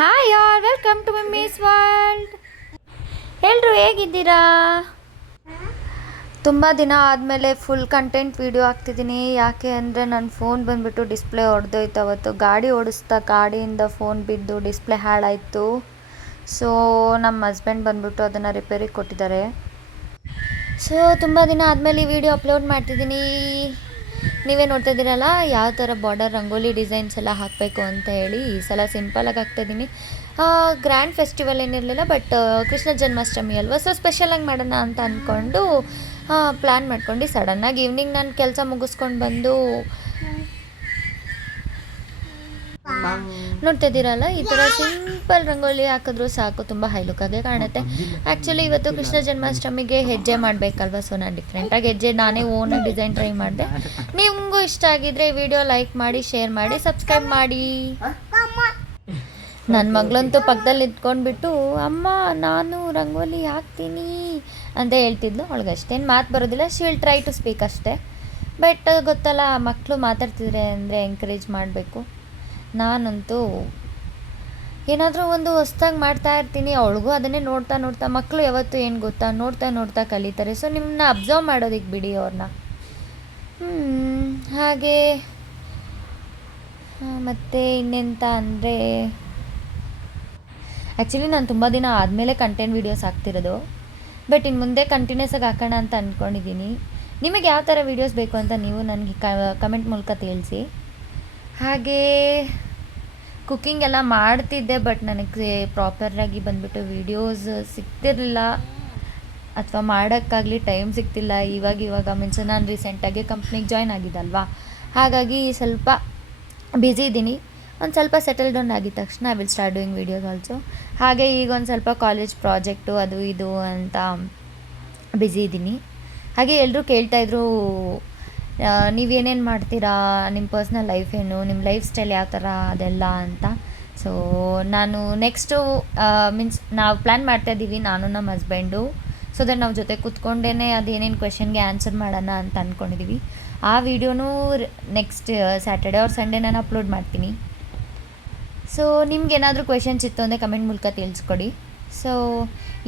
Hi all, welcome to mummy's world. ಎಲ್ಲರೂ ಹೇಗಿದ್ದೀರಾ? ತುಂಬ ದಿನ ಆದಮೇಲೆ ಫುಲ್ ಕಂಟೆಂಟ್ ವೀಡಿಯೋ ಹಾಕ್ತಿದ್ದೀನಿ. ಯಾಕೆ ಅಂದರೆ ನನ್ನ ಫೋನ್ ಬಂದುಬಿಟ್ಟು ಡಿಸ್ಪ್ಲೇ ಹೊಡೆದೋಯ್ತು. ಅವತ್ತು ಗಾಡಿ ಓಡಿಸ್ತಾ ಗಾಡಿಯಿಂದ ಫೋನ್ ಬಿದ್ದು ಡಿಸ್ಪ್ಲೇ ಹಾಳಾಯಿತು. ಸೊ ನಮ್ಮ ಹಸ್ಬೆಂಡ್ ಬಂದುಬಿಟ್ಟು ಅದನ್ನು ರಿಪೇರಿಗೆ ಕೊಟ್ಟಿದ್ದಾರೆ. ಸೊ ತುಂಬ ದಿನ ಆದಮೇಲೆ ಈ ವಿಡಿಯೋ ಅಪ್ಲೋಡ್ ಮಾಡ್ತಿದ್ದೀನಿ. ನೀವೇ ನೋಡ್ತಾ ಇದ್ದೀರಲ್ಲ ಯಾವ ಥರ ಬಾರ್ಡರ್ ರಂಗೋಲಿ ಡಿಸೈನ್ಸ್ ಎಲ್ಲ ಹಾಕಬೇಕು ಅಂತ ಹೇಳಿ. ಈ ಸಲ ಸಿಂಪಲಾಗಿ ಹಾಕ್ತಾಯಿದ್ದೀನಿ. ಗ್ರ್ಯಾಂಡ್ ಫೆಸ್ಟಿವಲ್ ಏನಿರಲಿಲ್ಲ, ಬಟ್ ಕೃಷ್ಣ ಜನ್ಮಾಷ್ಟಮಿ ಅಲ್ವಾ, ಸೊ ಸ್ಪೆಷಲಾಗಿ ಮಾಡೋಣ ಅಂತ ಅಂದ್ಕೊಂಡು ಪ್ಲ್ಯಾನ್ ಮಾಡ್ಕೊಂಡು ಸಡನ್ನಾಗಿ ಈವ್ನಿಂಗ್ ನಾನು ಕೆಲಸ ಮುಗಿಸ್ಕೊಂಡು ಬಂದು ನೋಡ್ತಾ ಇದ್ದೀರಲ್ಲ, ಈ ಥರ ಸಿಂಪಲ್ ರಂಗೋಲಿ ಹಾಕಿದ್ರು ಸಾಕು, ತುಂಬ ಹೈ ಲುಕ್ಕಾಗೆ ಕಾಣುತ್ತೆ. ಆ್ಯಕ್ಚುಲಿ ಇವತ್ತು ಕೃಷ್ಣ ಜನ್ಮಾಷ್ಟಮಿಗೆ ಹೆಜ್ಜೆ ಮಾಡಬೇಕಲ್ವ, ಸೊ ನಾನು ಡಿಫ್ರೆಂಟಾಗಿ ಹೆಜ್ಜೆ ನಾನೇ ಓನಾಗಿ ಡಿಸೈನ್ ಟ್ರೈ ಮಾಡಿದೆ. ನಿಮಗೂ ಇಷ್ಟ ಆಗಿದ್ರೆ ಈ ವಿಡಿಯೋ ಲೈಕ್ ಮಾಡಿ, ಶೇರ್ ಮಾಡಿ, ಸಬ್ಸ್ಕ್ರೈಬ್ ಮಾಡಿ. ನನ್ನ ಮಗಳಂತೂ ಪಕ್ಕದಲ್ಲಿ ನಿಂತ್ಕೊಂಡ್ಬಿಟ್ಟು ಅಮ್ಮ ನಾನು ರಂಗೋಲಿ ಹಾಕ್ತೀನಿ ಅಂತ ಹೇಳ್ತಿದ್ಲು. ಅವಳಿಗೆ ಅಷ್ಟೇನು ಮಾತು ಬರೋದಿಲ್ಲ, she will try to speak ಅಷ್ಟೇ. ಬಟ್ ಗೊತ್ತಲ್ಲ, ಮಕ್ಕಳು ಮಾತಾಡ್ತಿದ್ರೆ ಅಂದರೆ ಎಂಕರೇಜ್ ಮಾಡಬೇಕು. ನಾನಂತೂ ಏನಾದರೂ ಒಂದು ಹೊಸ್ದಾಗಿ ಮಾಡ್ತಾ ಇರ್ತೀನಿ, ಅವಳಿಗೂ ಅದನ್ನೇ ನೋಡ್ತಾ ನೋಡ್ತಾ, ಮಕ್ಕಳು ಯಾವತ್ತೂ ಏನು ಗೊತ್ತಾ, ನೋಡ್ತಾ ನೋಡ್ತಾ ಕಲಿತಾರೆ. ಸೊ ನಿಮ್ಮನ್ನ ಅಬ್ಸರ್ವ್ ಮಾಡೋದಕ್ಕೆ ಬಿಡಿ ಅವ್ರನ್ನ. ಹಾಗೆ ಮತ್ತು ಇನ್ನೆಂತ ಅಂದರೆ, ಆ್ಯಕ್ಚುಲಿ ನಾನು ತುಂಬ ದಿನ ಆದಮೇಲೆ ಕಂಟೆಂಟ್ ವೀಡಿಯೋಸ್ ಹಾಕ್ತಿರೋದು, ಬಟ್ ಇನ್ನು ಮುಂದೆ ಕಂಟಿನ್ಯೂಸ್ ಆಗಿ ಹಾಕೋಣ ಅಂತ ಅಂದ್ಕೊಂಡಿದ್ದೀನಿ. ನಿಮಗೆ ಯಾವ ಥರ ವೀಡಿಯೋಸ್ ಬೇಕು ಅಂತ ನೀವು ನನಗೆ ಕಮೆಂಟ್ ಮೂಲಕ ತಿಳಿಸಿ. ಹಾಗೇ ಕುಕ್ಕಿಂಗ್ ಎಲ್ಲ ಮಾಡ್ತಿದ್ದೆ, ಬಟ್ ನನಗೆ ಪ್ರಾಪರಾಗಿ ಬಂದುಬಿಟ್ಟು ವೀಡಿಯೋಸ್ ಸಿಗ್ತಿರಲಿಲ್ಲ, ಅಥವಾ ಮಾಡೋಕ್ಕಾಗಲಿ ಟೈಮ್ ಸಿಗ್ತಿಲ್ಲ. ಇವಾಗ ಮೀನ್ಸ್ ನಾನು ರೀಸೆಂಟಾಗಿ ಕಂಪ್ನಿಗೆ ಜಾಯ್ನ್ ಆಗಿದ್ದಲ್ವಾ, ಹಾಗಾಗಿ ಸ್ವಲ್ಪ ಬ್ಯುಸಿ ಇದ್ದೀನಿ. ಒಂದು ಸ್ವಲ್ಪ ಸೆಟಲ್ ಡೌನ್ ಆಗಿದ ತಕ್ಷಣ I will start doing videos also. ಹಾಗೆ ಈಗ ಒಂದು ಸ್ವಲ್ಪ ಕಾಲೇಜ್ ಪ್ರಾಜೆಕ್ಟು ಅದು ಇದು ಅಂತ ಬ್ಯುಸಿ ಇದ್ದೀನಿ. ಹಾಗೆ ಎಲ್ಲರೂ ಕೇಳ್ತಾಯಿದ್ರು, ನೀವೇನೇನು ಮಾಡ್ತೀರಾ, ನಿಮ್ಮ ಪರ್ಸ್ನಲ್ ಲೈಫ್ ಏನು, ನಿಮ್ಮ ಲೈಫ್ ಸ್ಟೈಲ್ ಯಾವ ಥರ ಅದೆಲ್ಲ ಅಂತ. ಸೊ ನಾನು ನೆಕ್ಸ್ಟು ಮೀನ್ಸ್ ನಾವು ಪ್ಲ್ಯಾನ್ ಮಾಡ್ತಾಯಿದ್ದೀವಿ, ನಾನು ನಮ್ಮ ಹಸ್ಬೆಂಡು, ಸೊ ದಟ್ ನಾವು ಜೊತೆ ಕೂತ್ಕೊಂಡೇ ಅದೇನೇನು ಕ್ವೆಶನ್ಗೆ ಆನ್ಸರ್ ಮಾಡೋಣ ಅಂತ ಅಂದ್ಕೊಂಡಿದ್ದೀವಿ. ಆ ವಿಡಿಯೋನೂ ನೆಕ್ಸ್ಟ್ ಸ್ಯಾಟರ್ಡೆ ಆರ್ ಸಂಡೇ ನಾನು ಅಪ್ಲೋಡ್ ಮಾಡ್ತೀನಿ. ಸೊ ನಿಮ್ಗೇನಾದರೂ ಕ್ವೆಶನ್ಸ್ ಇತ್ತು ಅಂದರೆ ಕಮೆಂಟ್ ಮೂಲಕ ತಿಳಿಸ್ಕೊಡಿ. ಸೊ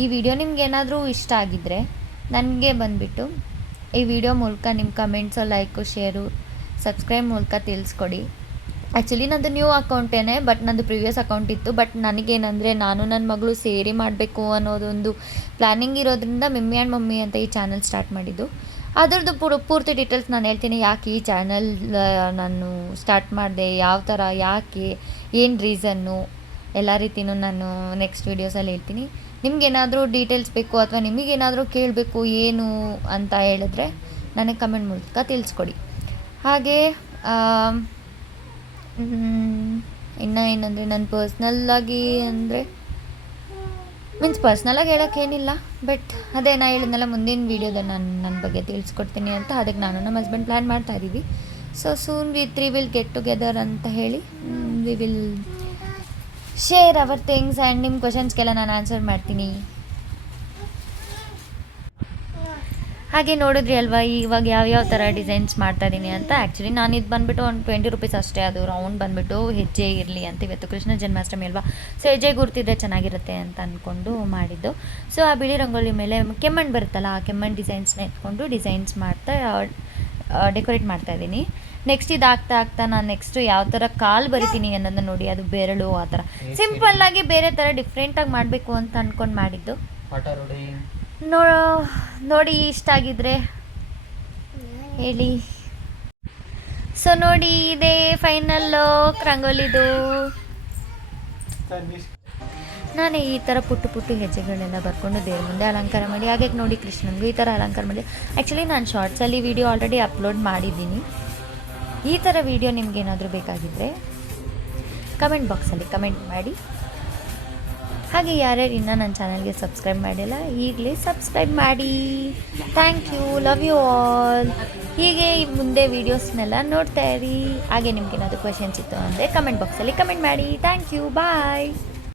ಈ ವಿಡಿಯೋ ನಿಮ್ಗೇನಾದರೂ ಇಷ್ಟ ಆಗಿದ್ದರೆ ನನಗೆ ಬಂದುಬಿಟ್ಟು ಈ ವಿಡಿಯೋ ಮೂಲಕ ನಿಮ್ಮ ಕಮೆಂಟ್ಸು, ಲೈಕು, ಶೇರು, ಸಬ್ಸ್ಕ್ರೈಬ್ ಮೂಲಕ ತಿಳಿಸ್ಕೊಡಿ. ಆ್ಯಕ್ಚುಲಿ ನಂದು ನ್ಯೂ ಅಕೌಂಟೇನೆ, ಬಟ್ ನಂದು ಪ್ರೀವಿಯಸ್ ಅಕೌಂಟ್ ಇತ್ತು. ಬಟ್ ನನಗೇನಂದರೆ ನಾನು ನನ್ನ ಮಗಳು ಸೇರಿ ಮಾಡಬೇಕು ಅನ್ನೋದೊಂದು ಪ್ಲ್ಯಾನಿಂಗ್ ಇರೋದ್ರಿಂದ ಮಿಮ್ಮಿ ಆ್ಯಂಡ್ ಮಮ್ಮಿ ಅಂತ ಈ ಚಾನಲ್ ಸ್ಟಾರ್ಟ್ ಮಾಡಿದ್ದು. ಅದರದ್ದು ಪೂರ್ತಿ ಡೀಟೇಲ್ಸ್ ನಾನು ಹೇಳ್ತೀನಿ. ಯಾಕೆ ಈ ಚಾನಲ್ ನಾನು ಸ್ಟಾರ್ಟ್ ಮಾಡಿದೆ, ಯಾವ ಥರ, ಯಾಕೆ, ಏನು ರೀಸನ್ನು, ಎಲ್ಲ ರೀತಿಯೂ ನಾನು ನೆಕ್ಸ್ಟ್ ವೀಡಿಯೋಸಲ್ಲಿ ಹೇಳ್ತೀನಿ. ನಿಮಗೇನಾದರೂ ಡೀಟೇಲ್ಸ್ ಬೇಕು ಅಥವಾ ನಿಮಗೇನಾದರೂ ಕೇಳಬೇಕು ಏನು ಅಂತ ಹೇಳಿದ್ರೆ ನನಗೆ ಕಮೆಂಟ್ ಮೂಲಕ ತಿಳಿಸ್ಕೊಡಿ. ಹಾಗೆ ಇನ್ನು ಏನಂದರೆ, ನನ್ನ ಪರ್ಸ್ನಲ್ಲಾಗಿ ಅಂದರೆ ಮೀನ್ಸ್ ಪರ್ಸ್ನಲಾಗಿ ಹೇಳೋಕ್ಕೇನಿಲ್ಲ, ಬಟ್ ಅದೇ ನಾನು ಹೇಳಿದ್ನಲ್ಲ ಮುಂದಿನ ವೀಡಿಯೋದಲ್ಲಿ ನಾನು ನನ್ನ ಬಗ್ಗೆ ತಿಳಿಸ್ಕೊಡ್ತೀನಿ ಅಂತ. ಅದಕ್ಕೆ ನಾನು ನಮ್ಮ ಹಸ್ಬೆಂಡ್ ಪ್ಲ್ಯಾನ್ ಮಾಡ್ತಾಯಿದ್ದೀವಿ. So soon we three will get together ಅಂತ ಹೇಳಿ we will share our things and ನಿಮ್ಮ ಕ್ವೆಶನ್ಸ್ಗೆಲ್ಲ ನಾನು ಆನ್ಸರ್ ಮಾಡ್ತೀನಿ. ಹಾಗೆ ನೋಡಿದ್ರಿ ಅಲ್ವಾ ಇವಾಗ ಯಾವ್ಯಾವ ಥರ ಡಿಸೈನ್ಸ್ ಮಾಡ್ತಾಯಿದ್ದೀನಿ ಅಂತ. ಆ್ಯಕ್ಚುಲಿ ನಾನು ಇದು ಬಂದುಬಿಟ್ಟು ಒಂದು 20 ರೂಪೀಸ್ ಅಷ್ಟೇ, ಅದು ರೌಂಡ್ ಬಂದುಬಿಟ್ಟು ಹೆಜ್ಜೆ ಇರಲಿ ಅಂತ. ಇವತ್ತು ಕೃಷ್ಣ ಜನ್ಮಾಷ್ಟಮಿ ಅಲ್ವಾ, ಸೊ ಹೆಜ್ಜೆ ಗುರ್ತಿದ್ರೆ ಚೆನ್ನಾಗಿರುತ್ತೆ ಅಂತ ಅಂದ್ಕೊಂಡು ಮಾಡಿದ್ದು. ಸೊ ಆ ಬಿಳಿ ರಂಗೋಲಿ ಮೇಲೆ ಕೆಮ್ಮಣ್ಣು ಬರುತ್ತಲ್ಲ, ಆ ಕೆಮ್ಮಣ್ಣು ಡಿಸೈನ್ಸ್ನ ಎತ್ಕೊಂಡು ಡಿಸೈನ್ಸ್ ಮಾಡ್ತಾ ಡೆಕೋರೇಟ್ ಮಾಡ್ತಾಯಿದ್ದೀನಿ. ನೆಕ್ಸ್ಟ್ ಇದು ಆಗ್ತಾ ನಾನು ನೆಕ್ಸ್ಟು ಯಾವ ಥರ ಕಾಲು ಬರಿತೀನಿ ಅನ್ನೋದನ್ನ ನೋಡಿ, ಅದು ಬೆರಳು ಆ ಥರ ಸಿಂಪಲ್ಲಾಗಿ ಬೇರೆ ಥರ ಡಿಫ್ರೆಂಟಾಗಿ ಮಾಡಬೇಕು ಅಂತ ಅಂದ್ಕೊಂಡು ಮಾಡಿದ್ದು. ನೋಡಿ ಇಷ್ಟ ಆಗಿದ್ರೆ ಹೇಳಿ. ಸೊ ನೋಡಿ, ಇದೇ ಫೈನಲ್ ರಂಗೋಲಿದು. ನಾನು ಈ ಥರ ಪುಟ್ಟು ಹೆಜ್ಜೆಗಳೆಲ್ಲ ಬರ್ಕೊಂಡು ದೇವ್ರ ಮುಂದೆ ಅಲಂಕಾರ ಮಾಡಿ, ಹಾಗೆ ನೋಡಿ ಕೃಷ್ಣನಿಗೂ ಈ ಥರ ಅಲಂಕಾರ ಮಾಡಿ. ಆ್ಯಕ್ಚುಲಿ ನಾನು ಶಾರ್ಟ್ಸಲ್ಲಿ ವಿಡಿಯೋ ಆಲ್ರೆಡಿ ಅಪ್ಲೋಡ್ ಮಾಡಿದ್ದೀನಿ. ಈ ಥರ ವಿಡಿಯೋ ನಿಮಗೇನಾದರೂ ಬೇಕಾಗಿದ್ದರೆ ಕಮೆಂಟ್ ಬಾಕ್ಸಲ್ಲಿ ಕಮೆಂಟ್ ಮಾಡಿ. ಹಾಗೆ ಯಾರ್ಯಾರು ಇನ್ನೂ ನನ್ನ ಚಾನಲ್ಗೆ ಸಬ್ಸ್ಕ್ರೈಬ್ ಮಾಡಿಲ್ಲ, ಈಗಲೇ ಸಬ್ಸ್ಕ್ರೈಬ್ ಮಾಡಿ. Thank you, love you all. ಹೀಗೆ ಮುಂದೆ ವೀಡಿಯೋಸ್ನೆಲ್ಲ ನೋಡ್ತಾ ಇರಿ. ಹಾಗೆ ನಿಮ್ಗೇನಾದರೂ ಕ್ವೆಶನ್ಸ್ ಇತ್ತು ಅಂದರೆ ಕಮೆಂಟ್ ಬಾಕ್ಸಲ್ಲಿ ಕಮೆಂಟ್ ಮಾಡಿ. Thank you, bye.